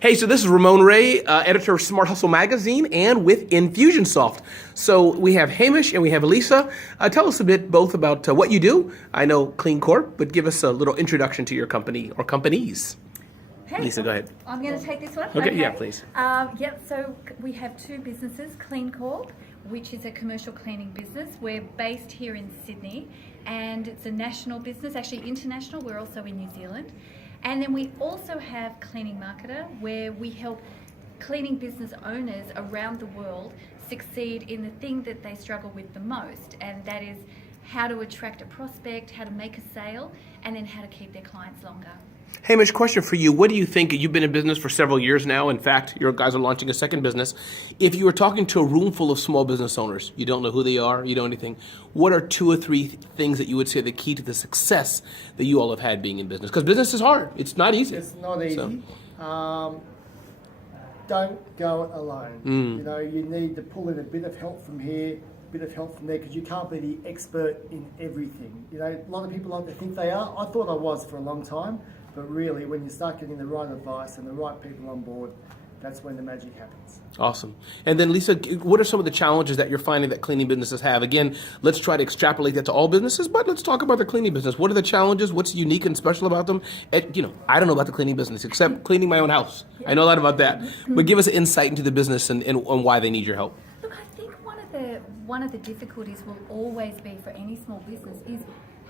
Hey, so this is Ramon Ray, editor of Smart Hustle Magazine and with Infusionsoft. So we have Hamish and we have Lisa. Tell us a bit both about what you do. I know CleanCorp, but give us a little introduction to your company or companies. Hey, Lisa, go ahead. I'm going to take this one. Okay, yeah, please. So we have two businesses, CleanCorp, which is a commercial cleaning business. We're based here in Sydney, and it's a national business, actually international. We're also in New Zealand. And then we also have Cleaning Marketer, where we help cleaning business owners around the world succeed in the thing that they struggle with the most, and that is how to attract a prospect, how to make a sale, and then how to keep their clients longer. Hamish, question for you. What do you think? You've been in business for several years now. In fact, your guys are launching a second business. If you were talking to a room full of small business owners, you don't know who they are, you don't know anything, what are 2 or 3 things that you would say are the key to the success that you all have had being in business? Because business is hard. It's not easy. It's not easy. Don't go it alone. You know, you need to pull in a bit of help from here, a bit of help from there, because you can't be the expert in everything. You know, a lot of people like to think they are. I thought I was for a long time. But really, when you start getting the right advice and the right people on board, that's when the magic happens. Awesome. And then, Lisa, what are some of the challenges that you're finding that cleaning businesses have? Again, let's try to extrapolate that to all businesses, but let's talk about the cleaning business. What are the challenges? What's unique and special about them? You know, I don't know about the cleaning business except cleaning my own house. I know a lot about that. But give us an insight into the business and why they need your help. Look, I think one of the difficulties will always be for any small business is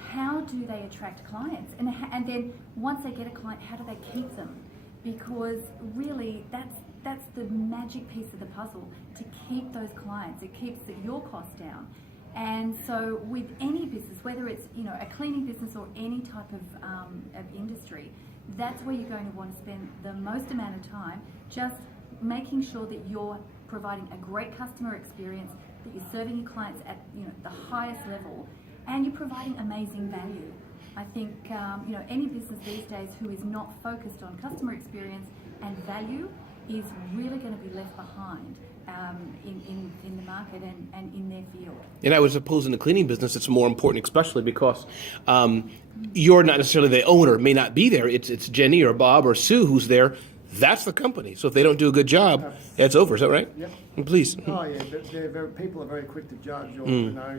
how do they attract clients? And then once they get a client, how do they keep them? Because really, that's the magic piece of the puzzle, to keep those clients. It keeps your costs down. And so with any business, whether it's a cleaning business or any type of industry, that's where you're going to want to spend the most amount of time just making sure that you're providing a great customer experience, that you're serving your clients at the highest level, and you're providing amazing value. I think any business these days who is not focused on customer experience and value is really going to be left behind in the market and in their field. And I would suppose in the cleaning business it's more important, especially because you're not necessarily the owner, may not be there. It's Jenny or Bob or Sue who's there. That's the company. So if they don't do a good job, it's over. Is that right? Yep. Please. Oh yeah, people are very quick to judge. Or,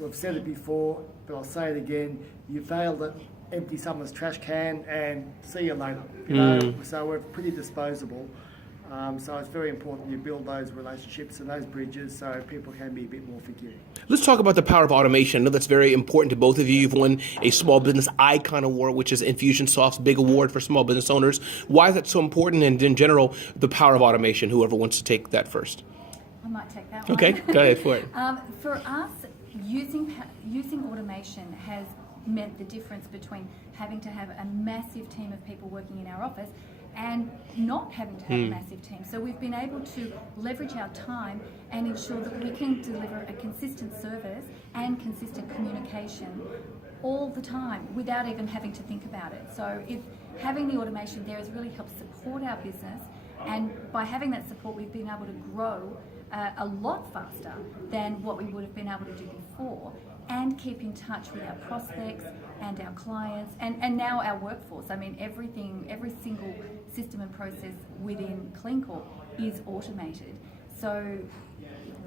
we've said it before, but I'll say it again. You fail to empty someone's trash can and see you later. So we're pretty disposable. So it's very important you build those relationships and those bridges so people can be a bit more forgiving. Let's talk about the power of automation. I know that's very important to both of you. You've won a Small Business Icon Award, which is Infusionsoft's big award for small business owners. Why is that so important? And in general, the power of automation, whoever wants to take that first. I might take that one. Okay, go ahead for it. For us, using automation has meant the difference between having to have a massive team of people working in our office and not having to have a massive team. So we've been able to leverage our time and ensure that we can deliver a consistent service and consistent communication all the time without even having to think about it. So having the automation there has really helped support our business, and by having that support we've been able to grow a lot faster than what we would have been able to do before, and keep in touch with our prospects and our clients and now our workforce. I mean, every single system and process within CleanCorp is automated. So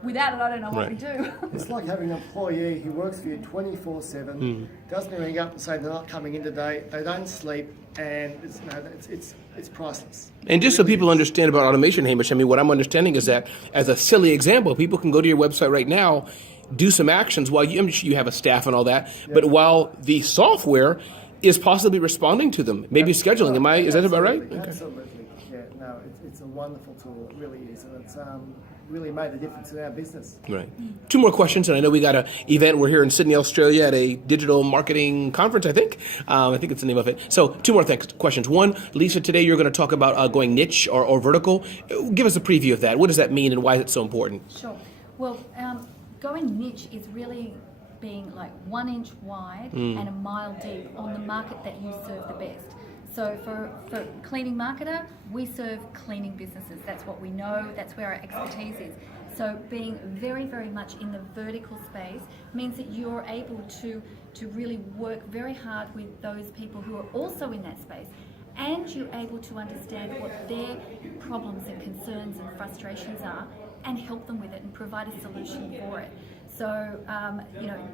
without it, I don't know what we do. It's like having an employee who works for you 24/7, doesn't ring up and say they're not coming in today, they don't sleep, and it's priceless. And just so people understand about automation, Hamish, I mean, what I'm understanding is that, as a silly example, people can go to your website right now, do some actions while you have a staff and all that, but while the software is possibly responding to them, maybe scheduling. Is that about right? Okay. Absolutely. Yeah, no, it's a wonderful tool. It really is. And it's really made a difference in our business. Right. 2 more questions, and I know we got an event. We're here in Sydney, Australia at a digital marketing conference, I think. I think it's the name of it. So 2 more questions. 1, Lisa, today you're going to talk about going niche or vertical. Give us a preview of that. What does that mean and why is it so important? Sure. Well, going niche is really being like 1 inch wide and a mile deep on the market that you serve the best. So for Cleaning Marketer, we serve cleaning businesses. That's what we know, that's where our expertise is. So being very, very much in the vertical space means that you're able to really work very hard with those people who are also in that space and you're able to understand what their problems and concerns and frustrations are and help them with it and provide a solution for it. So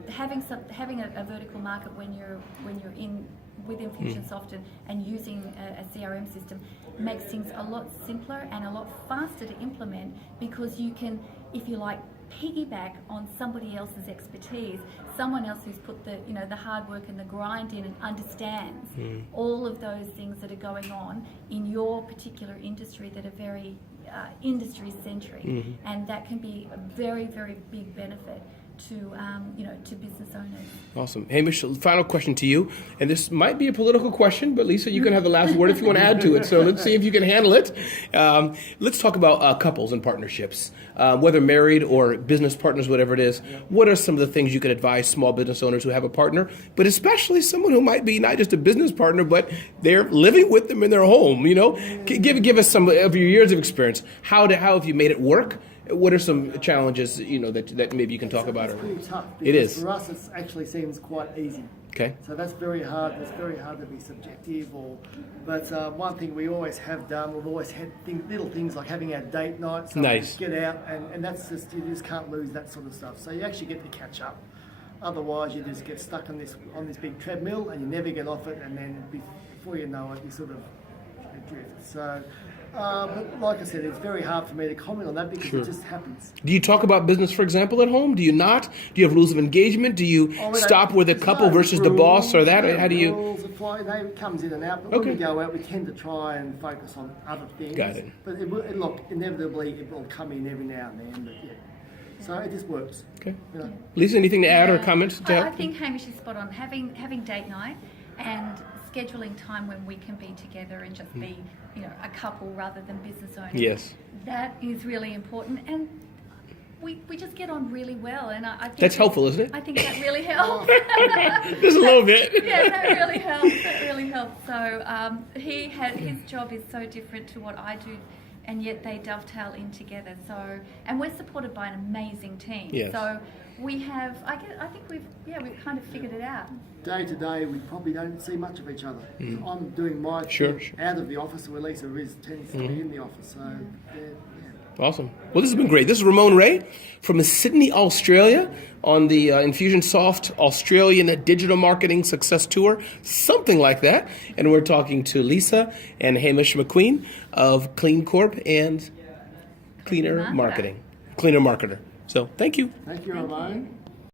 having a vertical market when you're in with Infusionsoft and using a CRM system makes things a lot simpler and a lot faster to implement, because you can, if you like, piggyback on somebody else's expertise, someone else who's put the hard work and the grind in and understands all of those things that are going on in your particular industry that are very industry centric, and that can be a very, very big benefit to business owners. Awesome. Hamish, final question to you. And this might be a political question, but Lisa, you can have the last word if you want to add to it. So let's see if you can handle it. Let's talk about couples and partnerships, whether married or business partners, whatever it is. What are some of the things you could advise small business owners who have a partner, but especially someone who might be not just a business partner, but they're living with them in their home? Give us some of your years of experience. How have you made it work? What are some challenges, that maybe you can talk about? It's pretty tough. It is. For us, it actually seems quite easy. Okay. So that's very hard. It's very hard to be subjective. But one thing we always have done, we've always had little things like having our date nights. So Nice. Get out, and that's just, you just can't lose that sort of stuff. So you actually get to catch up. Otherwise, you just get stuck on this big treadmill, and you never get off it. And then before you know it, you sort of drift. So. But like I said, it's very hard for me to comment on that because it just happens. Do you talk about business, for example, at home? Do you not? Do you have rules of engagement? Do you stop with a couple versus the boss or that? How do you? Rules apply. It comes in and out. But when we go out, we tend to try and focus on other things. Got it. But look, inevitably, it will come in every now and then. But yeah. So it just works. Okay. Lisa, anything to add or comment? I think Hamish is spot on. Having date night and scheduling time when we can be together and just be, a couple rather than business owners. Yes. That is really important, and we just get on really well, and I think That's helpful, isn't it? I think that really helps. Just a little bit. Yeah, that really helps. That really helps. So his job is so different to what I do, and yet they dovetail in together. So, and we're supported by an amazing team. Yes. So we have. I think we've kind of figured it out. Day to day, we probably don't see much of each other. I'm doing my Sure. thing out of the office, where Lisa tends to be in the office. So, yeah. Awesome. Well, this has been great. This is Ramon Ray from Sydney, Australia, on the Infusionsoft Australian Digital Marketing Success Tour, something like that. And we're talking to Lisa and Hamish McQueen of CleanCorp and Cleaner Marketer. So, thank you. Thank you, Ramon.